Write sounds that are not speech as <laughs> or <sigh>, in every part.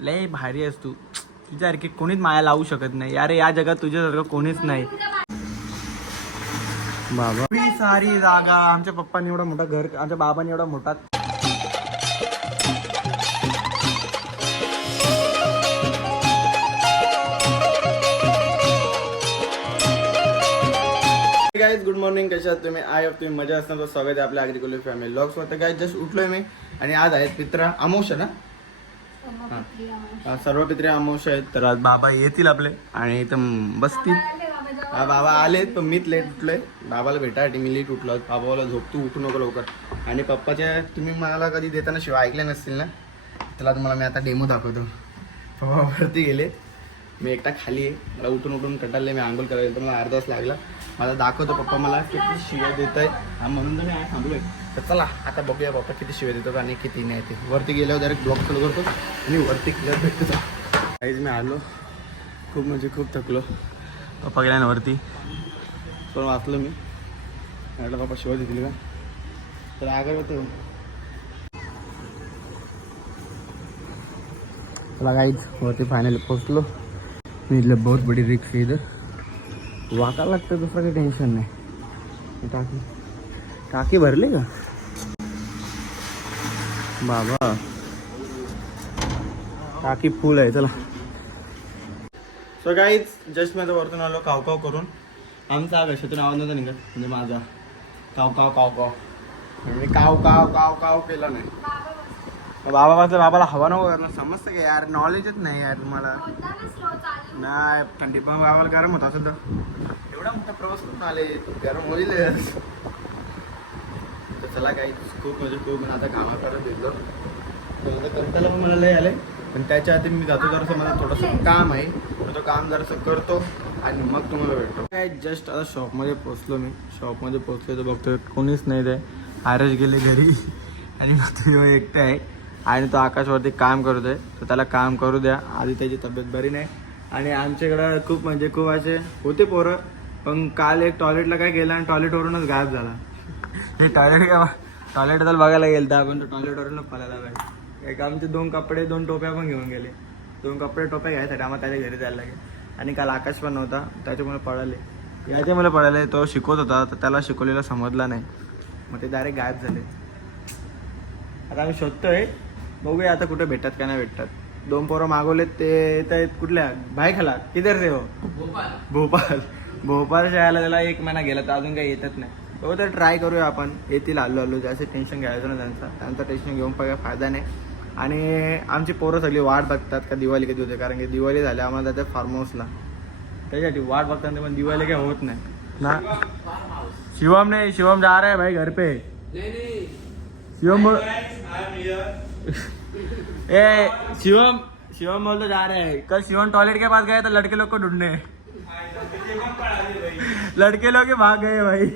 लय भारी आहेस तू. तुझ्यासारखी कोणीच माया लावू शकत नाही. अरे या जगात तुझ्यासारखं कोणीच नाही. बाबा. सारी जागा. आमच्या पप्पांनी एवढा मोठा घर आमच्या बाबांनी एवढा मोठा गाईज गुड मॉर्निंग कशा आहात तुम्ही? आय ऑफ तुम्ही मजा असणार. स्वागत आहे आपल्या अग्रिकुलर फॅमिली लॉक्स वर. काय जस्ट उठलोय मी. आणि आज आहेत पित्रा अमोश ना? हा, सर्व पित्रे अमावस्या आहेत. तर आज बाबा येतील आपले आणि इथं बसतील. हा बाबा आलेत पण मीच लेट उठलोय. बाबाला भेटासाठी मी लेट उठलो बाबाला झोप तू उठू नको लवकर. आणि पप्पाच्या तुम्ही मला कधी देताना शिवाय ऐकले नसतील ना? त्याला तुम्हाला मी आता डेमो दाखवतो. पप्पा वरती गेले. मी एकटा खाली आहे. मला उठून उठून कटाळले मी आंघोळ करायला तर मला अर्धा तास लागला. मला दाखवतो पप्पा मला किती शिव्या देत आहे म्हणून तर मी आहे थांबलोय. तर चला आता बघूया पप्पा किती शिव्या देतात आणि किती नाही ते. वरती गेल्यावर डायरेक्ट ब्लॉक चालू करतो आणि वरती गेल्यावर भेटतो. काहीच मी आलो. खूप म्हणजे खूप थकलो. पप्पा गेला ना वरती. पण वाचलो मी. म्हटलं पप्पा शिवाय देतील का? तर आगर होतो. चला काहीच वरती फायनली पोचलो मी इथलं बहुत बडी रिक्स आहे इथं वाकायला लागतं दुसरं काही टेन्शन नाही टाकी टाकी भरली का बाबा। टाकी फुल आहे चला। सो काहीच जस्ट मी आता वरतून आलो काव काव करून। आमचा हा कशातून आवाज नव्हता निघत म्हणजे माझा. काव काव काव काव. मी काव काव काव काव केला नाही. बाबा माझं बाबाला हवा नको करणं. समजतं का यार? नॉलेजच नाही यार तुम्हाला. नाही थंडी पण बाबाला गरम होता सुद्धा एवढा मोठा प्रवास करून आले गरम होईल. तर चला काही खूप म्हणजे खूप आता कामा करत येतो कंटाला पण मला लय आलंय. पण त्याच्या आधी मी जातो जरासं मला थोडंसं काम आहे. मग तो काम जरासं करतो आणि मग तुम्हाला भेटतो. काय जस्ट आता शॉपमध्ये पोचलो मी. शॉपमध्ये पोचलो तर बघतो कोणीच नाही ते आरस गेले घरी. आणि मग तुम्ही एकटे आहे. आणि तो आकाशवरती काम करतोय. तर त्याला काम करू द्या. आधी त्याची तब्येत बरी नाही. आणि आमच्याकडं खूप म्हणजे खूप असे होते पोरं पण काल एक टॉयलेटला काय गेला आणि टॉयलेटवरूनच गायब झाला. हे टॉयलेट का टॉयलेट तर बघायला गेलं तर आपण तो टॉयलेटवरूनच पळायला पाहिजे एक आमचे दोन कपडे दोन टोप्या पण घेऊन गेले. दोन कपडे टोप्या घ्यायसाठी आम्हाला त्याच्या घरी जायला लागेल. आणि काल आकाश पण नव्हता त्याच्यामुळे पळाले. याच्यामुळे मला पळाले तो शिकवत होता तर त्याला शिकवलेला समजला नाही. मग ते डायरेक्ट गायब झाले. आता आम्ही शोधतोय बघूया आता कुठे भेटतात का नाही भेटतात. दोन पोरं मागवलेत ते येत आहेत कुठल्या? भाई खाला किधर रे हो? भोपाळ भोपाळ शाळेला त्याला एक महिना गेला तर अजून काही येतच नाही. बघू तर ट्राय करूया आपण. येतील आलो आलो जास्त टेन्शन घ्यायचं ना त्यांचं. त्यांचं टेन्शन घेऊन काही फायदा नाही. आणि आमची पोरं सगळी वाट बघतात का दिवाळी कधी होते? कारण की दिवाळी झाली आम्हाला जाते फार्म हाऊसला त्याच्यासाठी वाट बघतात पण दिवाळी काही होत नाही. ना? शिवम नाही. शिवम जा रहा है भाई घर पे. शिवम <laughs> ए शिवम शिवम बोल तो जा रहे हैं कल शिवम टॉयलेट के पास गए तो लड़के लोग को ढूंढने। <laughs> लड़के लोग ही भाग गए भाई।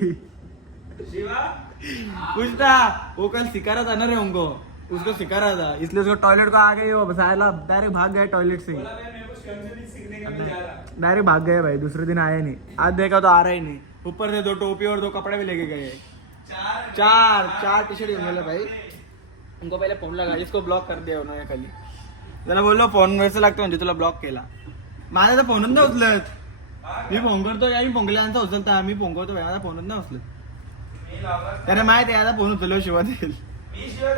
कुछ था? वो कल सिखा रहा था ना रे उनको उसको सिखा रहा था। इसलिए उसको टॉयलेट को आ गई वो बसायला डायरेक्ट भाग गए टॉयलेट से। डायरेक्ट भाग गए भाई दूसरे दिन आया नहीं। आज देखा तो आ रहा ही नहीं। ऊपर से दो टोपी और दो कपड़े भी लेके गए। चार चार टी शर्ट भाई। उनको पहिले फोन लगा इसको ब्लॉक कर दिया उन्होंने खाली। त्याला बोललो फोन वैसे लागतो म्हणजे तुला ब्लॉक केला। माझा तर फोनच नाही उचलत। मी फोन करतो मी पोंगल्यांचा उचलता मी फोन करतो माझा फोनच नाही उचलत। त्याने माहिती आहे याचा फोन उचललो शिवा देईल।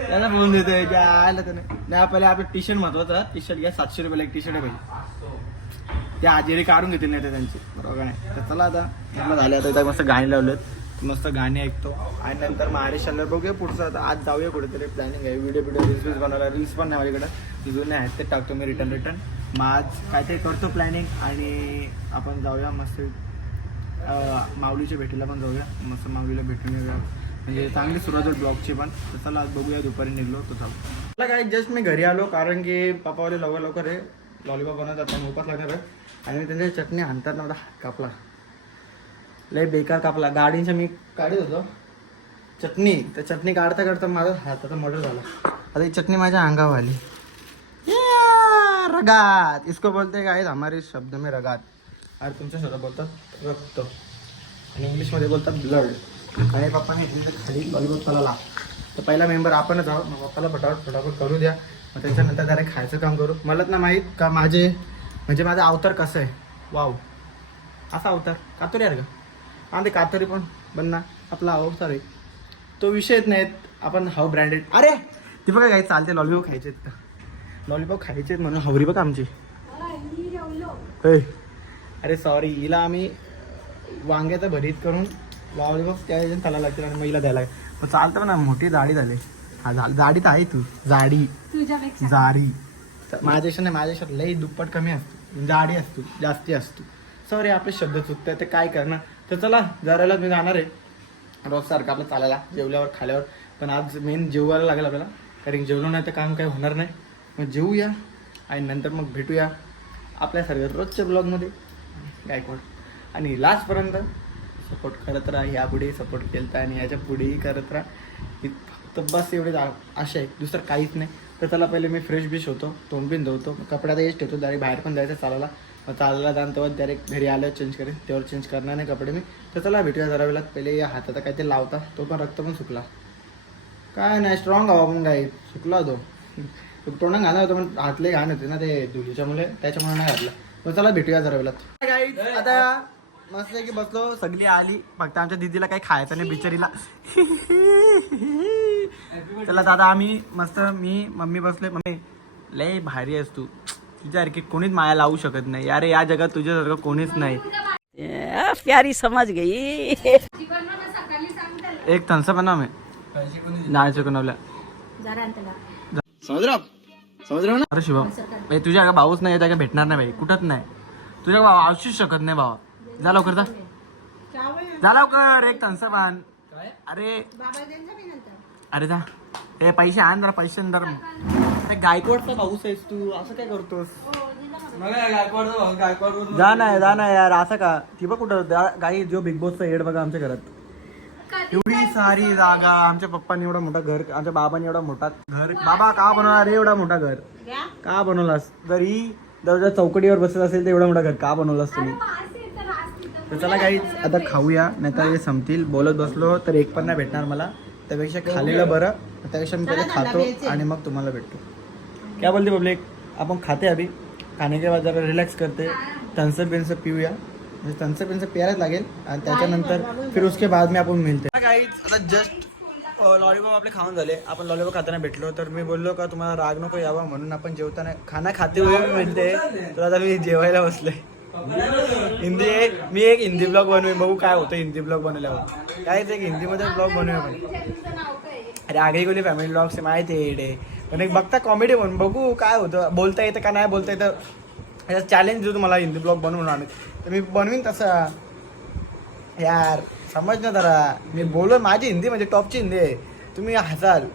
त्याला फोन देतोय ज्या आला त्याने। नाही पहिले आपलं टी शर्ट महत्त्वाचा टी शर्ट घ्या सातशे रुपयाला एक टी शर्ट आहे भाई ते आजेरी काढून घेतील नाही ते त्यांची. बरोबर नाही? तर चला आता झाले आता मस्त गाणी लावलेत. मस्त गाणी ऐकतो. आणि नंतर महाराज बघूया पुढचं. आता आज जाऊया कुठेतरी प्लॅनिंग आहे. व्हिडिओ व्हिडिओ रील्स वील्स बनवायला. रील्स पण नाही माझ्याकडे. जुने आहेत ते टाकतो मी रिटर्न रिटर्न मग आज काहीतरी करतो प्लॅनिंग आणि आपण जाऊया मस्त माऊलीच्या भेटीला पण जाऊया. मस्त माऊलीला भेटून येऊया. म्हणजे चांगली सुरुवात होईल ब्लॉगची पण. तर चला आज बघूया दुपारी निघलो तर चालू मला काय जस्ट मी घरी आलो कारण की पप्पावाले लवकर लवकर आहे लॉलीपॉप बनवतात. पण उपास लागणार आहे. आणि मी त्यांच्या चटणी आणतात ना हात कापला. लय बेकार कापला. गाडीच्या मी काढत होतो. चटणी. तर चटणी काढता काढता माझा हाताचा मर्डर झाला. आता ही चटणी माझ्या अंगावर आली. या, रगात. इसको बोलते काय हमारे शब्द में रगात. अरे तुमच्या शब्द बोलतात रक्त. आणि इंग्लिशमध्ये बोलतात ब्लड आणि पप्पाने खाली लॉलीपॉप चालवला तर पहिला मेंबर आपणच आहोत. मग पप्पाला फटाफट फटाफट करू द्या. मग त्याच्यानंतर त्याला खायचं काम करू. मलाच ना माहीत का माझे म्हणजे माझा अवतार कसं आहे? वाव असा अवतार. कातोरी आहे का हा ते कातोरी पण. बन ना आपला अवतार आहे तो विषयच नाहीत. आपण हाव ब्रँडेड. अरे! ती बघा काही चालते लॉलीपॉप खायचे आहेत. लॉलीपॉप खायचे आहेत म्हणून हवरी बघा आमची. अरे सॉरी हिला आम्ही वांग्याचं भरीत करून लॉलीपॉप त्या त्याला लागतील आणि महिला द्यायला लागेल. मग चालतं ना मोठी जाडी झाली. हा झाली जाडी तर आहे तू. जाडी. तुझ्यापेक्षा. जाडी. तर माझ्यापेक्षा नाही माझ्यापेक्षा लई दुप्पट कमी असतो. जाडी असतो जास्ती असतो. सॉरी आपले शब्द चुकतात ते काय करणार? तर चला जराला मी जाणार आहे. रोज सारखं आपलं चालायला जेवल्यावर खाल्यावर. पण आज मेन जेवायला लागेल आपल्याला. कारण जेवलो नाही तर काम काही होणार नाही. मग जेवूया आणि नंतर मग भेटूया आपल्यासारख्या रोजच्या ब्लॉगमध्ये गायकवाड आणि लास्टपर्यंत सपोर्ट करत राहा यापुढे सपोर्ट केलता आणि याच्या पुढेही करत राहा. इत- फक्त बस एवढे आशा आहे. दुसरं काहीच नाही. तर त्याला पहिले मी फ्रेश बिश होतो तोंड बिन धुवतो कपड्यात हेच ठेवतो दारी बाहेर पण जायचं चालायला. मग चालायला जाण तेव्हा डायरेक्ट घरी आल्यावर चेंज करेन. तेव्हा चेंज करणार नाही कपडे मी. तर चला भेटूया जरा वेळात. पहिले या हाताचा काय ते लावता. तो पण रक्त पण सुकला. काय नाही स्ट्रॉंग हवा पण काय सुकला तो. तोंडात घालला होता पण हातले घाण होते ना ते धुलीच्यामुळे त्याच्यामुळे नाही घातला. मग चला भेटूया जरा वेळात. आता मस्त की बसलो. सगळी आली. फक्त आमच्या दिदीला काही खायचं नाही बिचारीला. चला दादा आम्ही मस्त मी मम्मी बसले मम्मी लय भारी आहेस तू. तुझ्यासारखी कोणीच माया लावू शकत नाही. अरे या जगात तुझ्यासारखं कोणीच नाही. प्यारी समझ गई. एक थन्स बनव मी नाही आणि ना. अरे शिवम भाई तुझ्या का भाऊच नाही त्या भेटणार नाही भाई कुठंच नाही. तुझ्या भाऊ आवश्यक शकत नाही भावा. जा लवकर जा. जा लवकर एक थन्स आण. अरे. अरे जा. ए पैसे आण जरा पैसे आण जरा अरे गायकवाडचा भाऊस आहेस तू असं काय करतोस? जा ना जा ना यार असं का? ती बघ कुठं गाई जो बिग बॉसचा हेड बघा आमच्या घरात. एवढी सारी जागा आमच्या पप्पांनी एवढा मोठा घर आमच्या बाबांनी एवढा मोठा घर. बाबा का बनवणार रे एवढा मोठा घर? का बनवलास? जर दरवाजा चौकटीवर बसत असेल तर एवढा मोठा घर का बनवलास तुम्ही? तर चला काही आता खाऊया नाही तर हे संपतील. बोलत बसलो तर एक पण नाही भेटणार मला. त्यापेक्षा खाल्लेलं बरं त्यापेक्षा मी पहिले खातो आणि मग तुम्हाला भेटतो. क्या बोलते पब्लिक आपण खाते अभी खाने के बाद जरा रिलॅक्स करते. तनसर बिनसर पिऊया. म्हणजे तनसर बिनसर प्यायलाच लागेल. आणि त्याच्यानंतर फिर उसके बाद मी आपण मिळते. काहीच आता जस्ट लॉलीपॉप आपले खाऊन झाले. आपण लॉलीपॉप खाताना भेटलो. तर मी बोललो का तुम्हाला राग नको यावा. म्हणून आपण जेवताना खाना खाते हुए मिळते. तर आता मी जेवायला बसले हिंदी एक मी एक हिंदी ब्लॉग बनवेन. बघू काय होतं हिंदी ब्लॉग बनवल्यावर. काहीच एक हिंदीमध्ये ब्लॉग बनवूया आपण. अरे आगे गेली फॅमिली ब्लॉग्स माहिती आहे पण एक बघता कॉमेडी म्हणून. बघू काय होतं. बोलता येतं का नाही बोलता येतं. याचा चॅलेंज देऊ तुम्हाला हिंदी ब्लॉग बनवून आम्ही. तर मी बनवीन तसा. यार समज ना जरा. मी बोलो माझी हिंदी म्हणजे टॉपची हिंदी आहे. तुम्ही हसाल.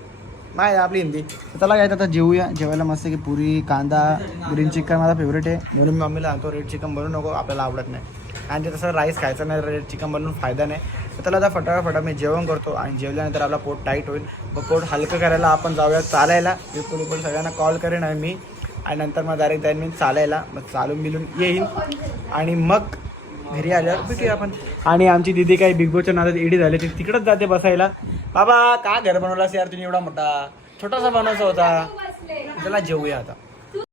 माय आपली हिंदी. चला काय आता जेवूया जेवायला मस्त की पुरी कांदा ग्रीन चिकन माझा फेवरेट आहे. म्हणून मी मम्मीला सांगतो रेड चिकन बनवू नको आपल्याला आवडत नाही. आणि ते तसं राईस खायचं नाही रेड चिकन बनवून फायदा नाही. त्याला आता फटाफट मी जेवण करतो आणि जेवल्यानंतर आपला पोट टाईट होईल. मग पोट हलकं करायला आपण जाऊया चालायला. बिलकुल बिलकुल सगळ्यांना कॉल करेन आहे मी आणि नंतर मग डायरेक्ट जाईन मी चालायला. मग चालून मिलून येईन आणि मग घरी आल्यावर भेटूया आपण. आणि आमची दिदी काही बिग बॉसच्या नादात एडी झाली. ती तिकडंच जाते बसायला. बाबा का घर बनवलास यार? तुम्ही एवढा मोठा. छोटासा बनवायचा होता. त्याला जेवूया आता.